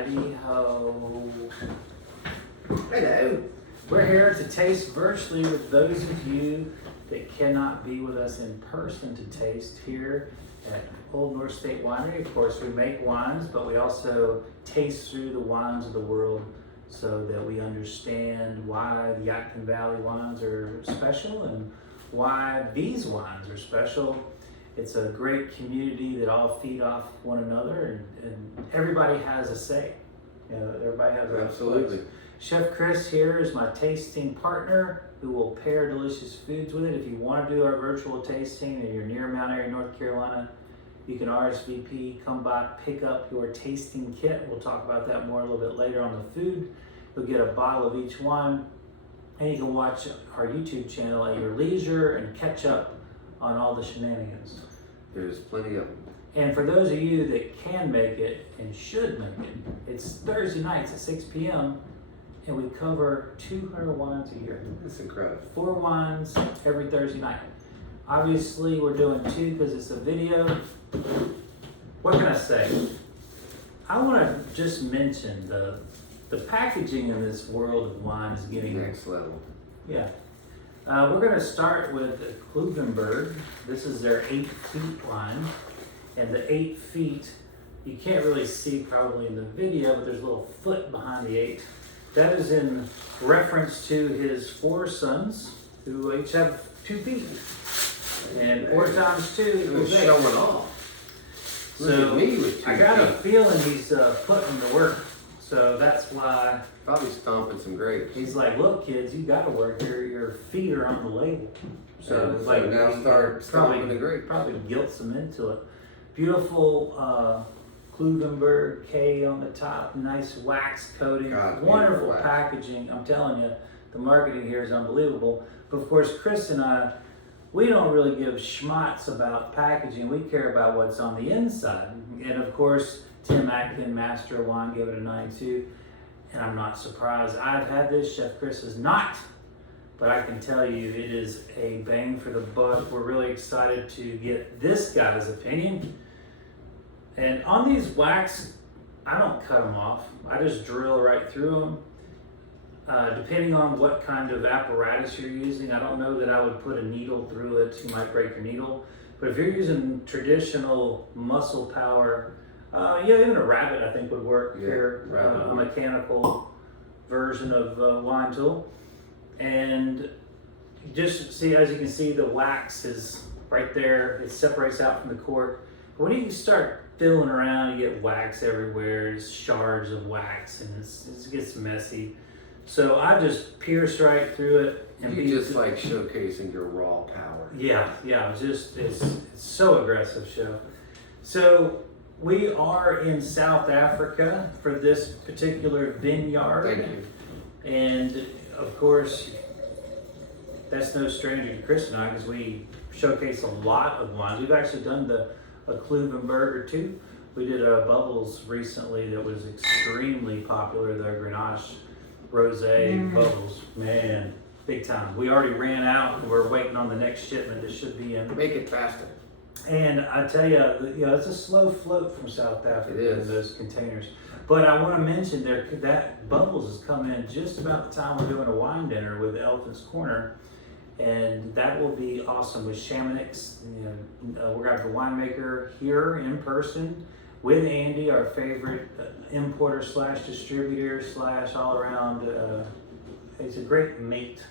Howdy ho. Hello. We're here to taste virtually with those of you that cannot be with us in person to taste here at Old North State Winery. Of course, we make wines, but we also taste through the wines of the world so that we understand why the Yadkin Valley wines are special and why these wines are special. It's a great community that all feed off one another, and everybody has a say. You know, everybody has a Absolutely. place. Chef Chris here is my tasting partner who will pair delicious foods with it. If you want to do our virtual tasting and you're near Mount Airy, North Carolina, you can RSVP, come by, pick up your tasting kit. We'll talk about that more a little bit later on the food. You'll get a bottle of each wine, and you can watch our YouTube channel at your leisure and catch up on all the shenanigans. There's plenty of them. And for those of you that can make it and should make it, it's Thursday nights at 6 p.m. and we cover 200 wines a year. It's incredible. 4 wines every Thursday night. Obviously, we're doing 2 because it's a video. What can I say? I want to just mention the packaging in this world of wine is getting Next level. Yeah. We're going to start with Kloovenburg. This is their 8 feet wine. And the 8 feet, you can't really see probably in the video, but there's a little foot behind the 8. That is in reference to his 4 sons, who each have 2 feet. And 4 times 2 It was equals 8. showing off. Look So at me with 2 I got a feet. feeling he's putting to work. So that's why Probably stomping some grapes. he's like, look, kids, you got to work. Your feet are on the label. So it's like now start stomping the grapes. Probably guilts them into it. Beautiful Kloovenburg K on the top, nice wax coating, God, wonderful beautiful wax. packaging. I'm telling you, the marketing here is unbelievable. But of course, Chris and I, we don't really give schmutz about packaging. We care about what's on the inside. And of course, Tim Atkin, Master of Wine, gave it a 9.2. And I'm not surprised. I've had this, Chef Chris is not. But I can tell you, it is a bang for the buck. We're really excited to get this guy's opinion. And on these wax, I don't cut them off. I just drill right through them. Depending on what kind of apparatus you're using, I don't know that I would put a needle through it. You might break your needle. But if you're using traditional muscle power, yeah, even a rabbit I think would work here. A mechanical version of wine tool. And just see, as you can see, the wax is right there. It separates out from the cork. But when you start filling around, you get wax everywhere. There's shards of wax, and it gets messy. So I just pierce right through it. And You just like showcasing your raw power. Yeah, it's so aggressive, show. So we are in South Africa for this particular vineyard. Thank you. And of course, that's no stranger to Chris and I because we showcase a lot of wines. We've actually done a Kloovenburg or 2. We did a Bubbles recently that was extremely popular, the Grenache Rosé Bubbles. Man, big time. We already ran out. We're waiting on the next shipment that should be in. Make it faster. And I tell you, it's a slow float from South Africa It is. in those containers. But I want to mention that Bubbles has come in just about the time we're doing a wine dinner with Elephant's Corner. And that will be awesome with Chamonix. We're going to have a winemaker here in person with Andy, our favorite importer / distributor / all around. He's a great mate.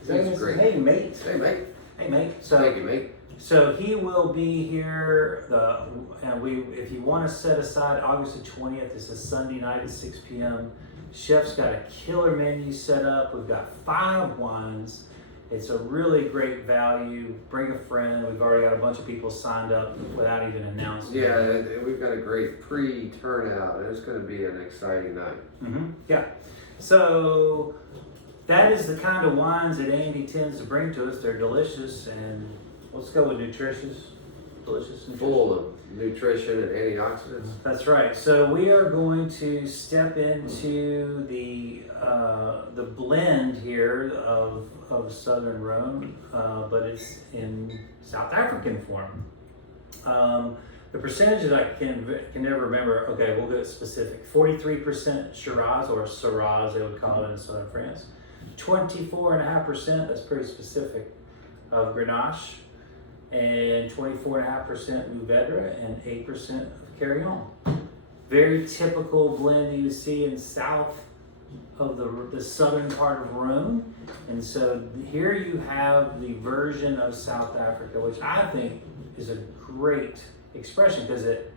Is that He's his- great. Hey, mate. Hey, mate. Hey, mate. So, Thank you, mate. so he will be here. If you want to set aside August the 20th, it's a Sunday night at 6 p.m. Chef's got a killer menu set up. We've got 5 wines. It's a really great value. Bring a friend. We've already got a bunch of people signed up without even announcing. Yeah, we've got a great pre-turnout. It's going to be an exciting night. Yeah. So that is the kind of wines that Andy tends to bring to us. They're delicious, and let's go with nutritious. Delicious. Nutritious. Full of nutrition and antioxidants. That's right. So we are going to step into the blend here of Southern Rhone, but it's in South African form. The percentages I can never remember. Okay, we'll get specific. 43% Shiraz, or Syrah, they would call it in southern France. 24.5%, that's pretty specific, of Grenache. And 24.5% Mourvedre, and 8% of Carignan. Very typical blend you see in south of the southern part of Rhone. And so here you have the version of South Africa, which I think is a great expression, because it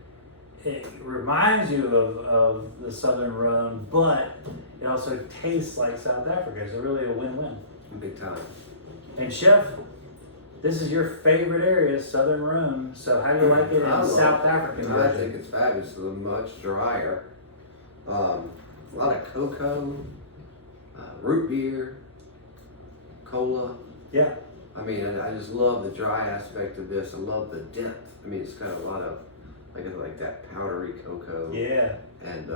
reminds you of the southern Rhone, but it also tastes like South Africa. It's really a win-win. Big time. And Chef, this is your favorite area, southern Rhone. So how do you like it in South African I version? think it's fabulous. It's much drier. A lot of cocoa, root beer, cola. Yeah. I mean, and I just love the dry aspect of this. I love the depth. I mean, it's got a lot of like that powdery cocoa. Yeah. And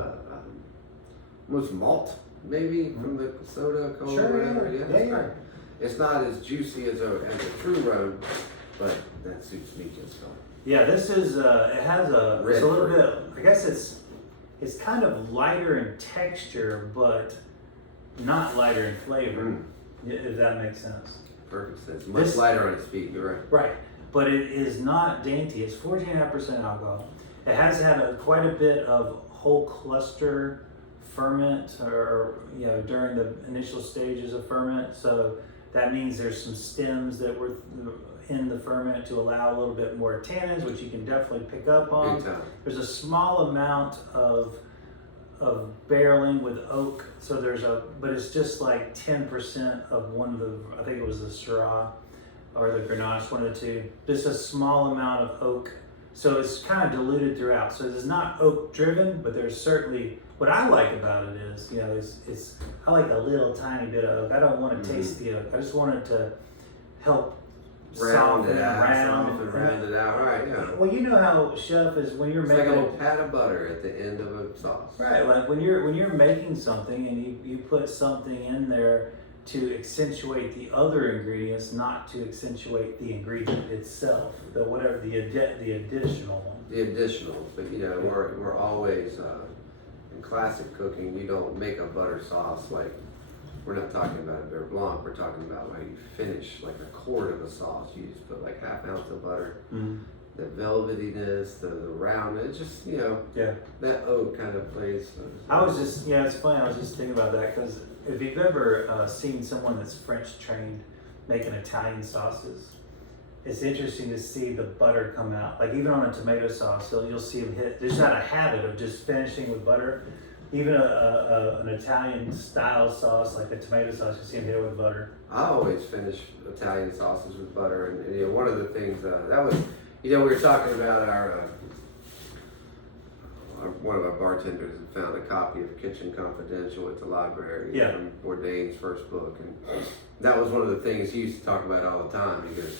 almost malt, maybe from the soda, cola, Sure, whatever. yeah. Yeah, Yeah, it's yeah. great. It's not as juicy as a true Rhone, but that suits me just fine. Yeah, this is, it has Red it's a little fruit. bit, I guess it's kind of lighter in texture, but not lighter in flavor, if that makes sense. Perfect sense. Much This- lighter on its feet. You're right. Right, but it is not dainty. It's 14.5% alcohol. It has had quite a bit of whole cluster ferment, or during the initial stages of ferment. So that means there's some stems that were in the ferment to allow a little bit more tannins, which you can definitely pick up on. Big time. There's a small amount of barreling with oak, so but it's just like 10% of one of the, I think it was the Syrah or the Grenache, one of the two. Just a small amount of oak, so it's kind of diluted throughout. So it's not oak driven, but there's certainly, what I like about it is, it's I like a little tiny bit of oak. I don't want to taste the oak. I just want it to help Round it out, round round it out. Right, yeah. Well, you know how Chef is when you're It's like making a little pat of butter at the end of a sauce. right, like when you're making something and you put something in there to accentuate the other ingredients, not to accentuate the ingredient itself, the additional one. The additionals, but we're always in classic cooking. You don't make a butter sauce like, we're not talking about a Beurre Blanc. We're talking about how you finish like a quart of a sauce. You just put like half ounce of butter. The velvetyness, the round, it's just that oak kind of plays. It's funny. I was just thinking about that, because if you've ever seen someone that's French trained making Italian sauces, it's interesting to see the butter come out. Like even on a tomato sauce, you'll see them hit. There's not a habit of just finishing with butter. Even an Italian style sauce like a tomato sauce, you see them hit it with butter. I always finish Italian sauces with butter, and one of the things that was, we were talking about our one of our bartenders had found a copy of Kitchen Confidential at the library from Bourdain's first book, and that was one of the things he used to talk about all the time. He goes,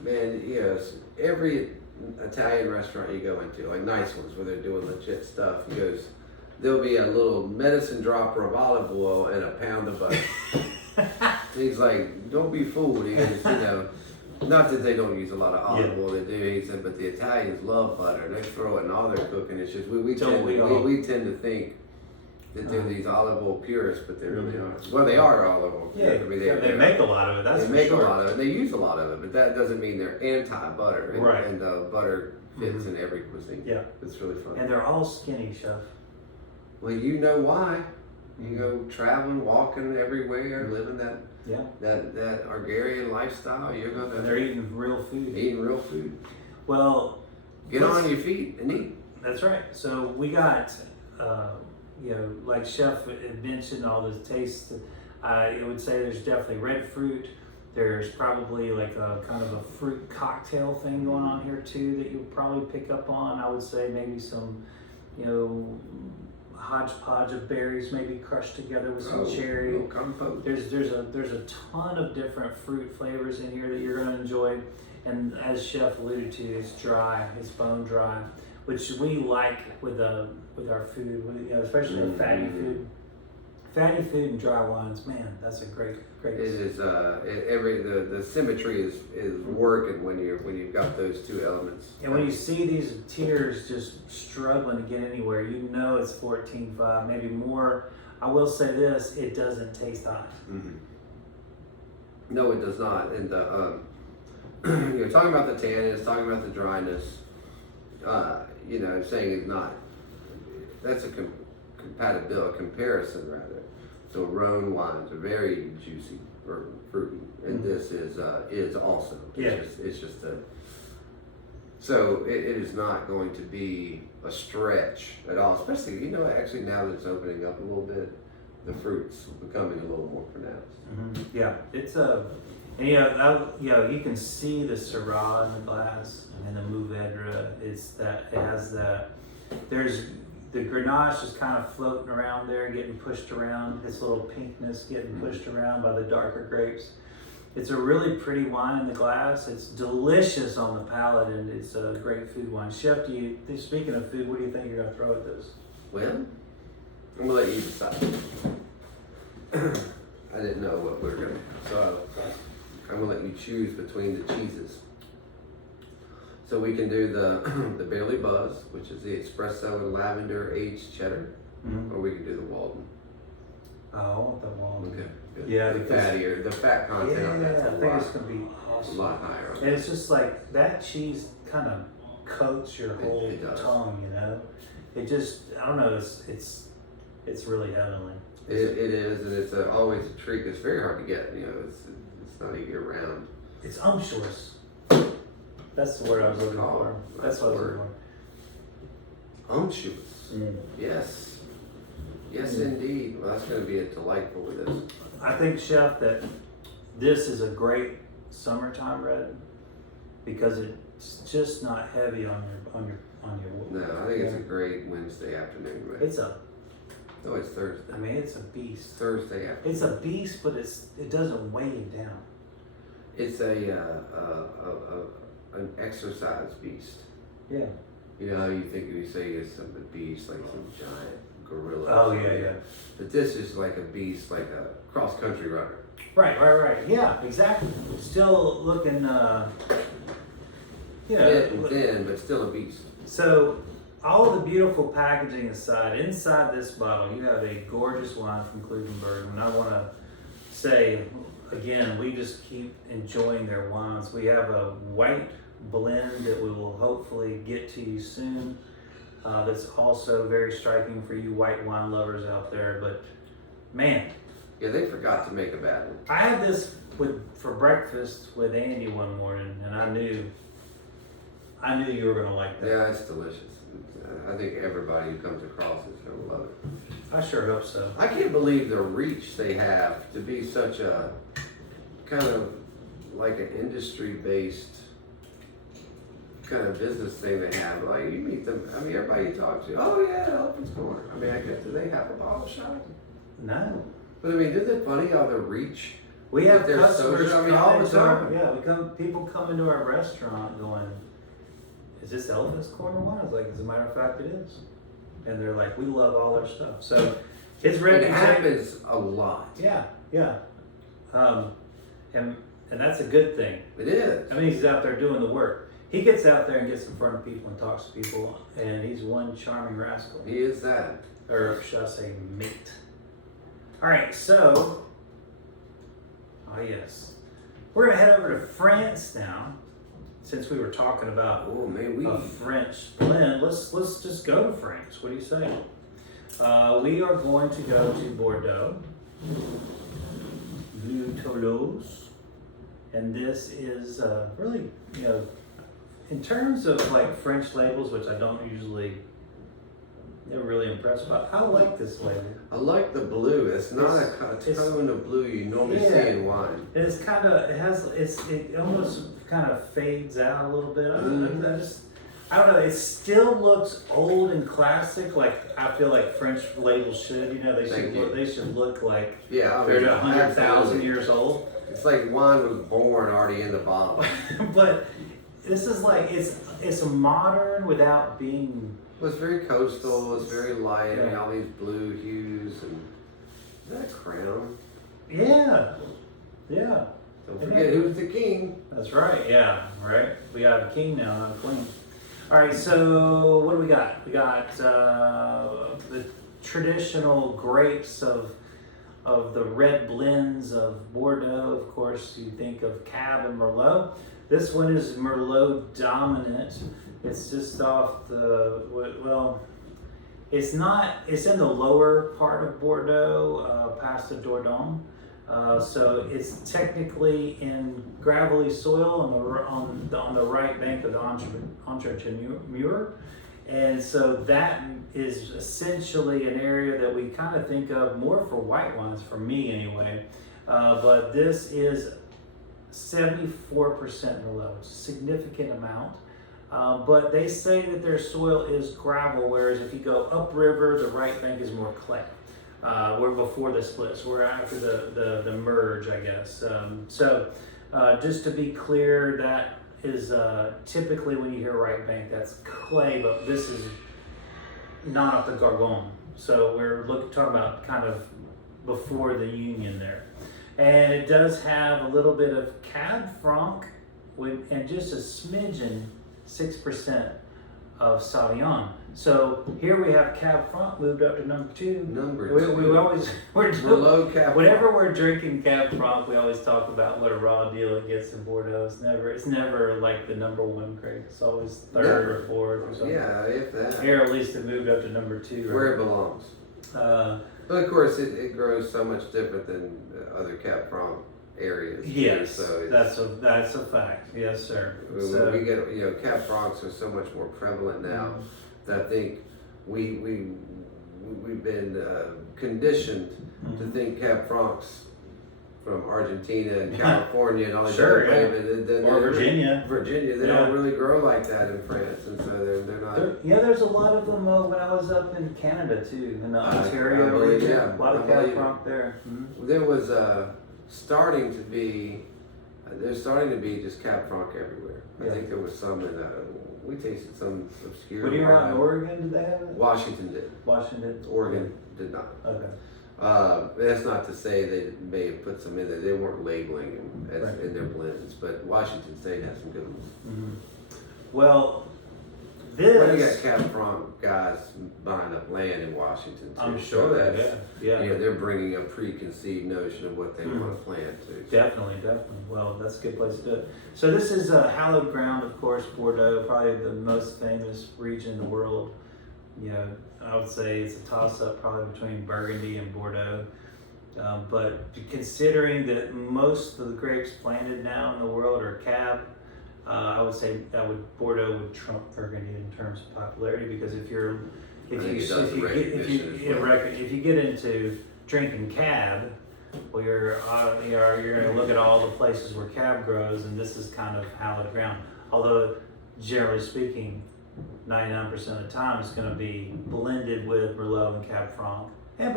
man, every Italian restaurant you go into, like nice ones where they're doing legit stuff, he goes, there'll be a little medicine dropper of olive oil and a pound of butter. He's like, don't be fooled. He goes, not that they don't use a lot of olive oil, they do. He said, but the Italians love butter. They throw it in all their cooking. It's just we tend to think that they're these olive oil purists, but they really aren't. Well, they are olive oil purists. I mean, they make a lot of it. That's they make a lot of it. They use a lot of it, but that doesn't mean they're anti-butter. Right. And butter fits in every cuisine. Yeah, it's really fun. And they're all skinny, Chef. Well, you know why. You go traveling, walking everywhere, living that Argarian lifestyle. You're gonna. And they're eating real food. Eating real food. Well, get on your feet and eat. That's right. So we got, like Chef had mentioned, all the taste. I would say there's definitely red fruit. There's probably like a kind of a fruit cocktail thing going on here too that you'll probably pick up on. I would say maybe some, hodgepodge of berries maybe crushed together with some cherry. Compote. There's a ton of different fruit flavors in here that you're going to enjoy. And as Chef alluded to, it's dry, it's bone dry, which we like with our food, especially our fatty food. Fatty food and dry wines, man, that's a great. It is the symmetry is working when you've got those two elements. And when you see these tiers just struggling to get anywhere, you know it's 14.5, maybe more. I will say this: it doesn't taste hot. Mm-hmm. No, it does not. And you're talking about the tannins, talking about the dryness. Saying it's not. That's a comparison rather. So Rhone wines are very juicy or fruity, and this is also. It's just a. So it is not going to be a stretch at all. Especially, actually now that it's opening up a little bit, the fruits becoming a little more pronounced. Mm-hmm. Yeah, it's a. And you can see the Syrah in the glass and the Mourvedre. It has that. There's the Grenache is kind of floating around there, getting pushed around. Its little pinkness getting pushed around by the darker grapes. It's a really pretty wine in the glass. It's delicious on the palate, and it's a great food wine. Chef, speaking of food, what do you think you're going to throw at this? Well, I'm going to let you decide. I didn't know what we were going to do. So I'm going to let you choose between the cheeses. So we can do the Barely Buzz, which is the espresso and lavender aged cheddar, or we can do the Walden. Oh, the Walden. Okay. Good. Yeah, the fat content on that's I think it's gonna be awesome. A lot higher. And it's just like that cheese kind of coats your whole tongue, It just, I don't know, it's really heavenly. It is, and it's always a treat. It's very hard to get. It's not a year round. It's unctuous. That's the word I was looking for. That's what I was looking for. Unctuous. Yes. Yes, indeed. Well, that's going to be a delightful with this. I think, Chef, that this is a great summertime red because it's just not heavy on your. No, I think it's a great Wednesday afternoon red. No, it's Thursday. I mean, it's a beast. Thursday afternoon. It's a beast, but it doesn't weigh you down. It's an exercise beast. Yeah. You know how you say it's a beast, like some giant gorilla. Oh yeah. But this is like a beast, like a cross-country runner. Right. Yeah, exactly. Still looking, thin, but still a beast. So, all the beautiful packaging aside, inside this bottle, you have a gorgeous wine from Kloovenburg, and I want to say again, we just keep enjoying their wines. We have a white blend that we will hopefully get to you soon. That's also very striking for you white wine lovers out there. But man, yeah, they forgot to make a bad one. I had this for breakfast with Andy one morning, and I knew you were gonna like that. Yeah, it's delicious. I think everybody who comes across it's gonna love it. I sure hope so. I can't believe the reach they have to be such a kind of like an industry-based kind of business thing they have. Like you meet them, I mean, everybody you talk to, oh yeah, Elephant's Corner. I mean, I guess, do they have a bottle shop? No. But I mean, isn't it funny how the reach? We have their customers social, I mean, all the time. people come into our restaurant going, is this Elephant's Corner wine? I was like, as a matter of fact, it is. And they're like, we love all their stuff. So it's ready. It happens a lot. Yeah. And that's a good thing. It is. I mean, he's out there doing the work. He gets out there and gets in front of people and talks to people, and he's one charming rascal. He is that. Or should I say mate. All right, so, yes. We're going to head over to France now. Since we were talking about a French blend, let's just go to France. What do you say? We are going to go to Bordeaux, Bleu Toulouze, and this is really, in terms of like French labels, which I don't usually, never really impressed by. I like this label. I like the blue. It's not a tone of blue you normally see in wine. It's kind of, it almost kind of fades out a little bit. I don't know. It still looks old and classic. Like I feel like French labels should. They should look like they're 100,000 years old. It's like wine was born already in the bottle. But this is like it's modern without being. Well, it's very coastal. It's very light. I mean, all these blue hues and. Is that a crown? Yeah. Yeah. Don't forget who's the king. That's right. Yeah. Right. We got a king now, not a queen. All right. So what do we got? We got the traditional grapes of the red blends of Bordeaux. Of course, you think of Cab and Merlot. This one is Merlot dominant. It's just off the, well, it's not, it's in the lower part of Bordeaux, past the Dordogne. So it's technically in gravelly soil on the right bank of the Entrepreneur. And so that is essentially an area that we kind of think of more for white wines, for me anyway. But this is 74% Merlot, it's a significant amount. But they say that their soil is gravel, whereas if you go upriver, the right bank is more clay. We're before the splits, we're after the merge, I guess. So just to be clear, that is typically when you hear right bank, that's clay, but this is not off the Gargon. So we're talking about kind of before the union there. And it does have a little bit of Cab Franc and just a smidgen, 6% of Sauvignon. So here we have Cab Franc moved up to number 2. We always, whenever we're drinking Cab Franc, we always talk about what a raw deal it gets in Bordeaux. It's never like the number 1 grape. It's always 3rd or 4th or something. Yeah, if that. Here at least it moved up to number 2. Right? Where it belongs. But of course, it grows so much different than other Cab Franc areas. Yes, so that's a fact. Yes, sir. We get, Cab Francs are so much more prevalent now that I think we've been conditioned to think Cab Francs from Argentina and California and all these other places, or Virginia. They don't really grow like that in France, and so they're not. There's a lot of them when I was up in Canada too, in the Ontario region. A lot of Cab Franc there. Mm-hmm. There was starting to be just Cab Franc everywhere. I think there was some in we tasted some obscure. When you were out in Oregon, did they have it? Washington did. Oregon did not. Okay. That's not to say they may have put some in there. They weren't labeling them in their blends, but Washington State has some good ones. Mm-hmm. Well, this. You got Cab Franc guys buying up land in Washington too. I'm sure that. Yeah. They're bringing a preconceived notion of what they want to plant too. Definitely. Well, that's a good place to do it. So this is hallowed ground, of course, Bordeaux, probably the most famous region in the world. I would say it's a toss-up probably between Burgundy and Bordeaux. But considering that most of the grapes planted now in the world are Cab, I would say Bordeaux would trump Burgundy in terms of popularity, because if you get into drinking Cab, well, you're going to look at all the places where Cab grows, and this is kind of hallowed ground. Although, generally speaking, 99% of the time it's going to be blended with Merlot and Cab Franc, and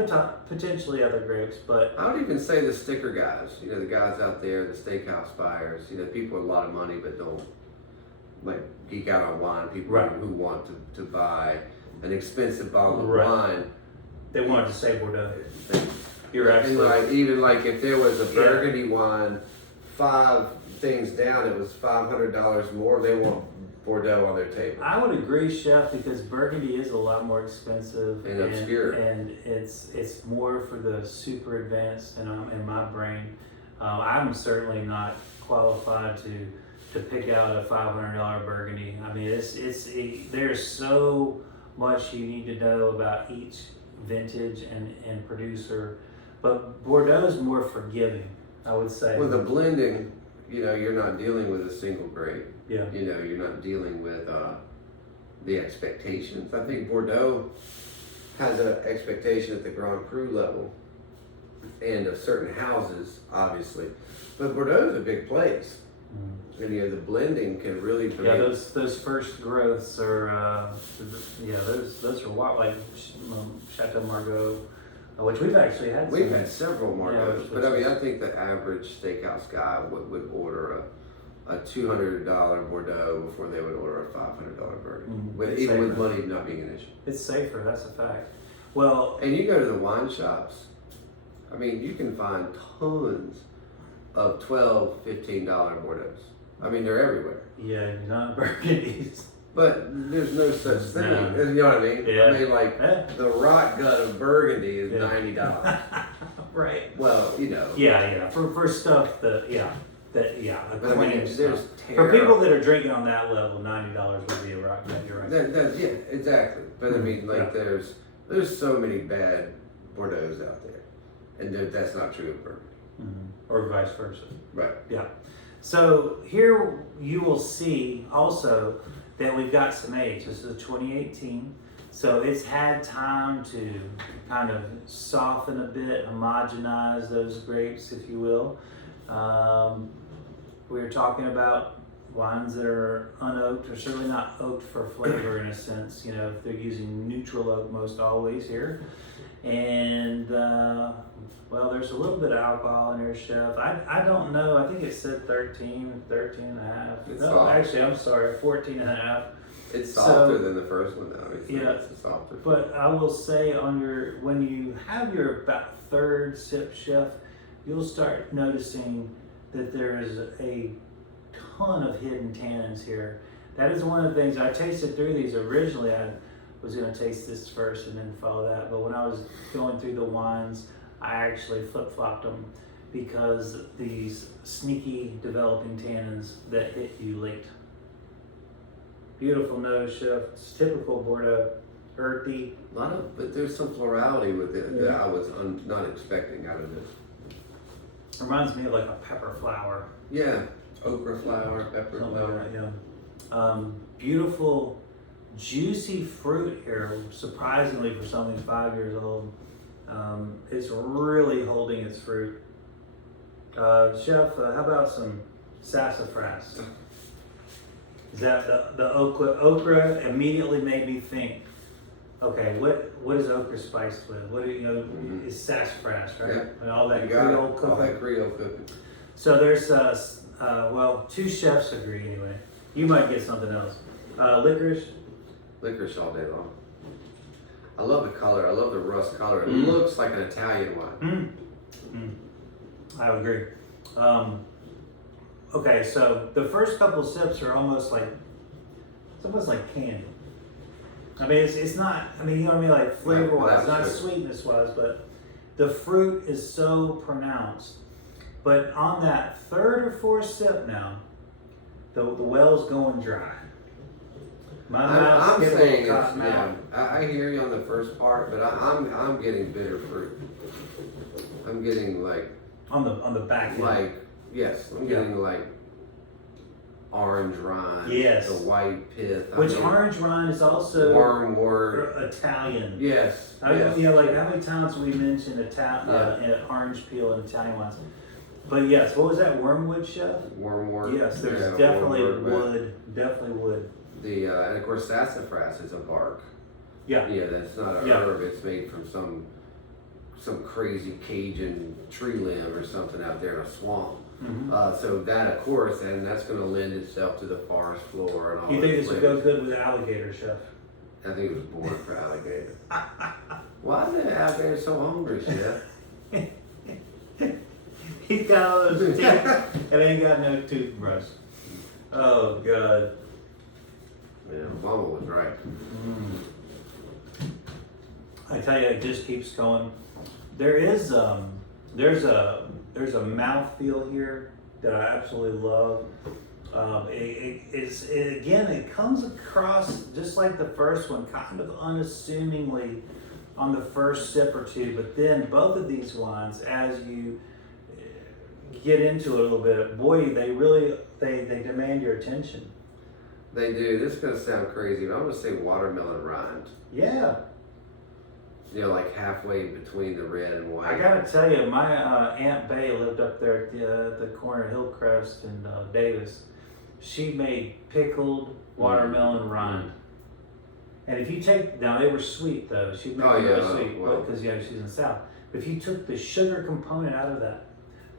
potentially other grapes. But I would even say the sticker guys, the guys out there, the steakhouse buyers, people with a lot of money but don't like geek out on wine. People who want to buy an expensive bottle of wine. They wanted to say Bordeaux. You're absolutely right. Even like if there was a Burgundy wine, 5 things down, it was $500 more. They want Bordeaux on their table. I would agree, Chef, because Burgundy is a lot more expensive and obscure, and it's more for the super advanced. And in my brain, I'm certainly not qualified to pick out a $500 Burgundy. I mean, there's so much you need to know about each vintage and producer, but Bordeaux is more forgiving, I would say. Well, the blending, you're not dealing with a single grape. Yeah. You're not dealing with the expectations. I think Bordeaux has an expectation at the Grand Cru level and of certain houses, obviously. But Bordeaux is a big place. And the blending can really those first growths are those are wild, like Chateau Margaux, which we've actually had. We've had several Margaux, but I think the average steakhouse guy would order a $200 Bordeaux before they would order a $500 Burgundy, even with money not being an issue. It's safer, that's a fact. Well, and you go to the wine shops, I mean, you can find tons of $12, $15 Bordeaux. I mean, they're everywhere. Yeah, you're not Burgundies. But there's no such thing. No. You know what I mean? Yeah. I mean, like, the rock gut of Burgundy is Yeah. $90. Right. Well, you know. Yeah. For stuff that, But I mean, acclaimed there's stuff. For terror. people that are drinking on that level, $90 would be a rock gut. You're right. Yeah, exactly. But I mean, like, Yeah. there's so many bad Bordeaux out there, and that's not true of Burgundy. Or vice versa. Right. Yeah. So here you will see also that we've got some age. This is a 2018. So it's had time to kind of soften a bit, homogenize those grapes, if you will. We're talking about wines that are unoaked, or certainly not oaked for flavor in a sense. You know, they're using neutral oak most always here. And well, there's a little bit of alcohol in here, Chef. I don't know. I think it said 13 and a half. It's No, soft. actually, I'm sorry, 14 and a half. It's softer than the first one, though. Yeah. It's a softer. But I will say when you have your about third sip, Chef, you'll start noticing that there is a ton of hidden tannins here. That is one of the things I tasted through these. Originally, I was going to taste this first and then follow that. But when I was going through the wines, I actually flip-flopped them because these sneaky developing tannins that hit you late. Beautiful nose, Chef. It's typical Bordeaux, earthy. But there's some florality with it that I was not expecting out of this. Reminds me of like a pepper flower. Yeah, okra flower, pepper Something flower. like that, yeah. Beautiful, juicy fruit here, surprisingly for something 5 years old. It's really holding its fruit. Chef, how about some sassafras? Is that the okra immediately made me think, okay, what is okra spiced with? What is sassafras, right? Yeah. And all that You got Creole it. cooking. All that Creole cooking. So there's, well, two chefs agree anyway. You might get something else. Licorice. Licorice all day long. I love the color. I love the rust color. It looks like an Italian wine. I would agree. Okay, so the first couple of sips are almost like candy. I mean, it's not. I mean, you know what I mean, like flavor-wise, not sweetness-wise, but the fruit is so pronounced. But on that third or fourth sip now, the well's going dry. My mouth's I'm getting a saying little it's, cotton out. I hear you on the first part, but I'm getting bitter fruit. I'm getting like On the back end. I'm getting like orange rind. Yes. The white pith. Which orange rind is also wormwood. Italian. Yes. You know, like how many times have we mentioned orange peel in Italian wines? But yes, what was that, wormwood, Chef? Wormwood. Yes, there's definitely wormwood, wood. and of course sassafras is a bark. Yeah. Yeah, that's not a herb. It's made from some crazy Cajun tree limb or something out there in a swamp. So that, of course, and that's going to lend itself to the forest floor and all. You think this would go good with alligator, Chef? I think it was born for alligator. Why is the alligator so hungry, Chef? He's got all those teeth and ain't got no toothbrush. Oh, God. Yeah, Obama was right. I tell you, it just keeps going. There's a mouthfeel here that I absolutely love. It comes across just like the first one, kind of unassumingly on the first sip or two, but then both of these wines, as you get into it a little bit, boy, they demand your attention. They do. This is going to sound crazy, but I'm going to say watermelon rind. Yeah. You know, like halfway between the red and white. I gotta tell you, my Aunt Bay lived up there at the corner of Hillcrest and Davis. She made pickled watermelon rind. And if you now they were sweet though. She'd make them really sweet because she's in the South. But if you took the sugar component out of that,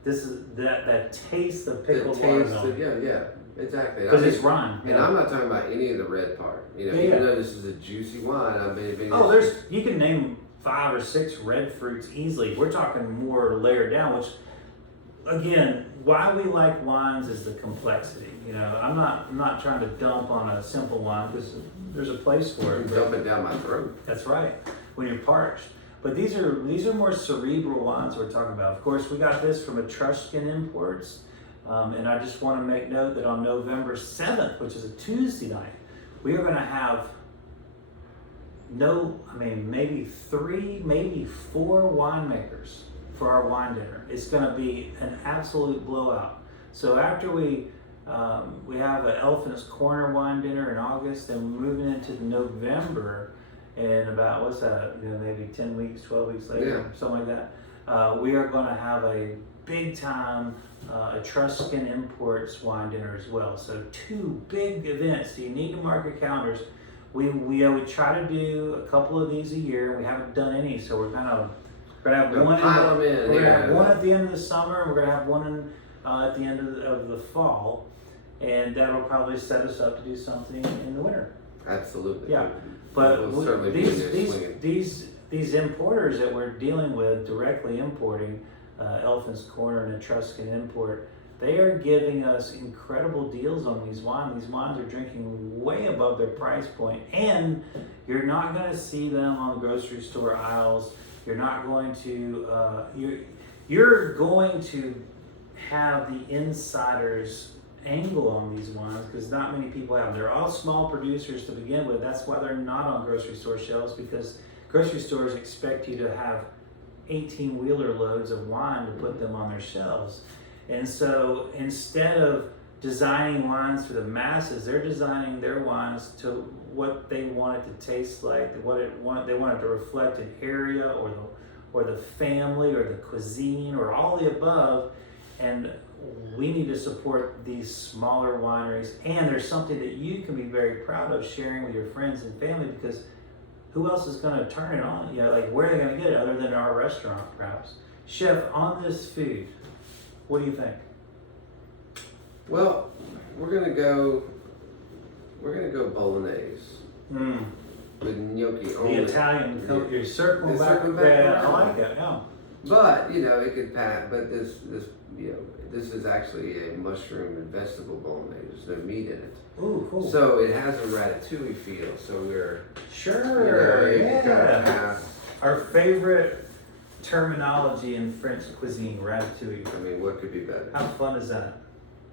this is that taste of pickled watermelon. Yeah, exactly. Because it's rind. And I'm not talking about any of the red part. You know, even though this is a juicy wine, you can name 5 or 6 red fruits easily. We're talking more layered down, which again, why we like wines is the complexity. You know, I'm not trying to dump on a simple wine because there's a place for it. Dump it down my throat. That's right, when you're parched. But these are more cerebral wines we're talking about. Of course, we got this from Etruscan Imports, and I just want to make note that on November 7th, which is a Tuesday night, we are going to have maybe 3, maybe 4 winemakers for our wine dinner. It's going to be an absolute blowout. So after we have an Elephant's Corner wine dinner in August, and we're moving into November, and about, what's that, maybe 10 weeks, 12 weeks later, something like that, we are going to have a big time Etruscan Imports wine dinner as well. So 2 big events. So you need to mark your calendars. We try to do a couple of these a year. We haven't done any, so we're going to have one. We're going to have one at the end of the summer, and we're going to have one at the end of the fall, and that'll probably set us up to do something in the winter. Absolutely. Yeah, but we'll these importers that we're dealing with, directly importing, Elephant's Corner and Etruscan Import, they are giving us incredible deals on these wines. These wines are drinking way above their price point, and you're not going to see them on the grocery store aisles. You're not going to, you're going to have the insider's angle on these wines because not many people have them. They're all small producers to begin with. That's why they're not on grocery store shelves, because grocery stores expect you to have 18-wheeler loads of wine to put them on their shelves. And so instead of designing wines for the masses, they're designing their wines to what they want it to taste like, they want it to reflect an area or the family or the cuisine or all the above. And we need to support these smaller wineries. And there's something that you can be very proud of sharing with your friends and family, because who else is going to turn it on? Like, where are they going to get it other than our restaurant, perhaps? Chef, on this food, what do you think? Well, we're gonna go bolognese. With gnocchi only. The Italian, you're circling back. I like it. Yeah. But it could pass. But this is actually a mushroom and vegetable bolognese. There's no meat in it. Ooh, cool. So it has a ratatouille feel. So we're our favorite terminology in French cuisine, ratatouille. I mean, what could be better? How fun is that?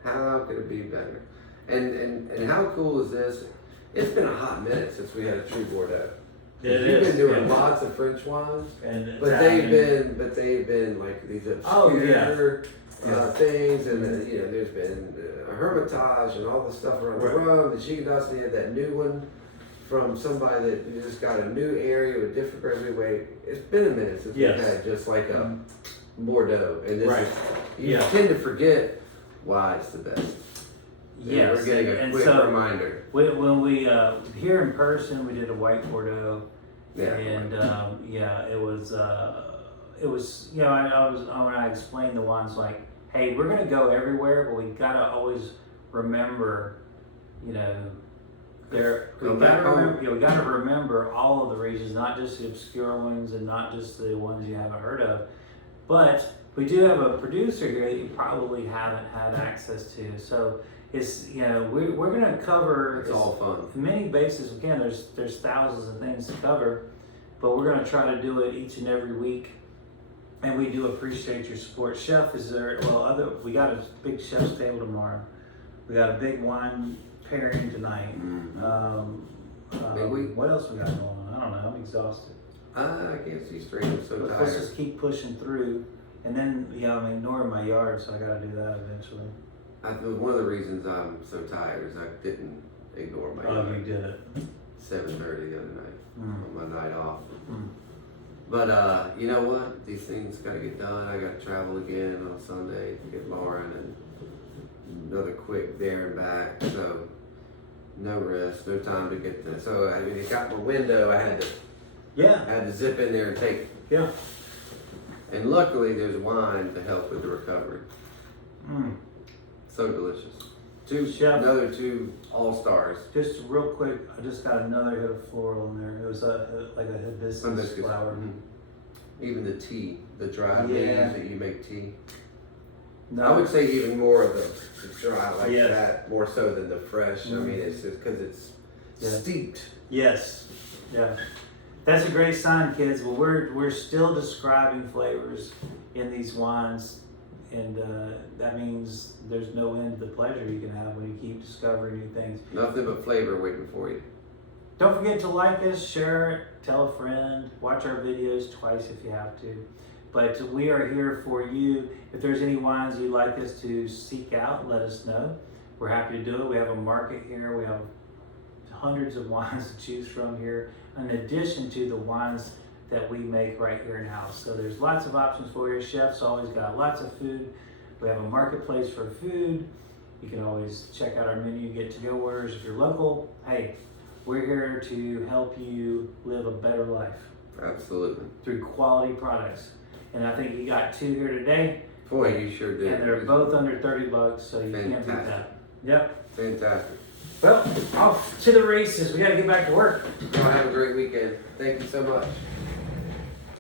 How could it be better? And how cool is this? It's been a hot minute since we had a true Bordeaux. You've been doing lots of French wines, but they've been like these obscure things, and there's been a Hermitage and all the stuff around the Rhone. The Gigondas, they had that new one from somebody that just got a new area with different grades. Anyway, it's been a minute since we've had just like a Bordeaux, and this is, you tend to forget why it's the best. Yes, we're getting a quick reminder. When we here in person, we did a white Bordeaux, and it was when I explained the wines, like, hey, we're gonna go everywhere, but we gotta always remember, we gotta remember all of the regions, not just the obscure ones and not just the ones you haven't heard of, but we do have a producer here that you probably haven't had access to. So it's we're gonna cover it's all fun. Many bases. Again, there's thousands of things to cover, but we're gonna try to do it each and every week. And we do appreciate your support. Chef, is there? Well, we got a big chef's table tomorrow. We got a big wine pairing tonight. What else we got going on? I don't know. I'm exhausted. I can't see straight. I'm so tired. Let's just keep pushing through. And then, I'm ignoring my yard, so I got to do that eventually. One of the reasons I'm so tired is I didn't ignore my yard. Oh, you did it. 7:30 the other night on my night off. But you know what? These things got to get done. I got to travel again on Sunday to get Lauren and another quick there and back. So no rest, no time to get this. So it got my window. I had to zip in there and take it. Yeah. And luckily, there's wine to help with the recovery. So delicious. Chef. Another two all-stars. Just real quick, I just got another hit of floral in there. It was like a hibiscus flower. Mm-hmm. Even the tea, the dried Yeah. leaves that you make tea. No. I would say even more of the dry like Yes. that, more so than the fresh. Mm-hmm. I mean, it's just because it's steeped. Yes. Yeah. That's a great sign, kids. Well, we're still describing flavors in these wines, and that means there's no end to the pleasure you can have when you keep discovering new things. Nothing but flavor waiting for you. Don't forget to like us, share it, tell a friend, watch our videos twice if you have to. But we are here for you. If there's any wines you'd like us to seek out, let us know. We're happy to do it. We have a market here. We have hundreds of wines to choose from here, in addition to the wines that we make right here in house. So there's lots of options for you. Chefs always got lots of food. We have a marketplace for food. You can always check out our menu, get to-go orders. If you're local, hey, we're here to help you live a better life Absolutely. through quality products. And I think you got two here today. Boy, you sure did. And they're both under $30, so you can't beat that. Yep. Fantastic. Well, off to the races. We got to get back to work. Y'all have a great weekend. Thank you so much.